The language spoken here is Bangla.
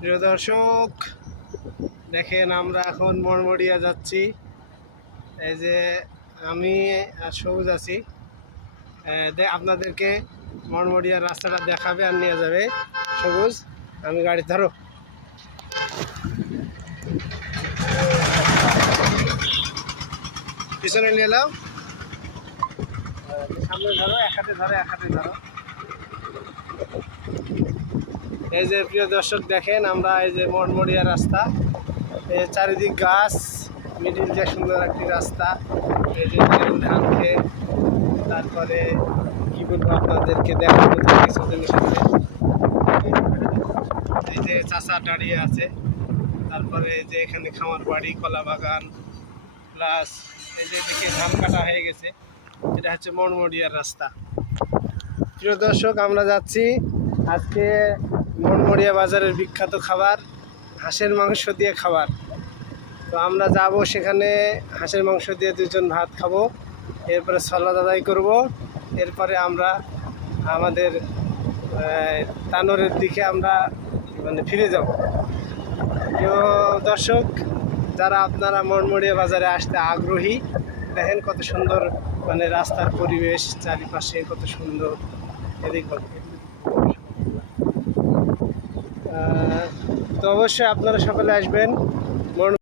প্রিয় দর্শক, দেখেন আমরা এখন মরমরিয়া যাচ্ছি। এই যে আমি আর সবুজ আছি। আপনাদেরকে মরমরিয়ার রাস্তাটা দেখাবে আর নিয়ে যাবে সবুজ। আমি গাড়ি ধরো, পিছনে নিয়ে নাও, সামনে ধরো, এক হাতে ধরো, এক হাতে ধরো। এই যে প্রিয় দর্শক দেখেন, আমরা এই যে মরমরিয়া রাস্তা, চারিদিক গাছ, মিডিল দিয়ে সুন্দর একটি রাস্তা। এই যে ধান খেত, তারপরে কি বলবো আপনাদেরকে দেখাবো কিছুদিনের সাথে। এই যে চাচা দাঁড়িয়ে আছে, তারপরে এই যে এখানে খামার বাড়ি, কলা বাগান, প্লাস এই যে দিকে ধান কাটা হয়ে গেছে। এটা হচ্ছে মরমরিয়ার রাস্তা। প্রিয় দর্শক, আমরা যাচ্ছি আজকে মরমরিয়া বাজারের বিখ্যাত খাবার হাঁসের মাংস দিয়ে খাবার। তো আমরা যাব সেখানে, হাঁসের মাংস দিয়ে দুজন ভাত খাবো, এরপরে সালাদ আদায় করব, এরপরে আমরা আমাদের তানোরের দিকে আমরা ফিরে যাব। প্রিয় দর্শক, যারা আপনারা মরমরিয়া বাজারে আসতে আগ্রহী, দেখেন কত সুন্দর রাস্তার পরিবেশ, চারিপাশে কত সুন্দর। এদিক তো অবশ্যই আপনারা সকলে আসবেন।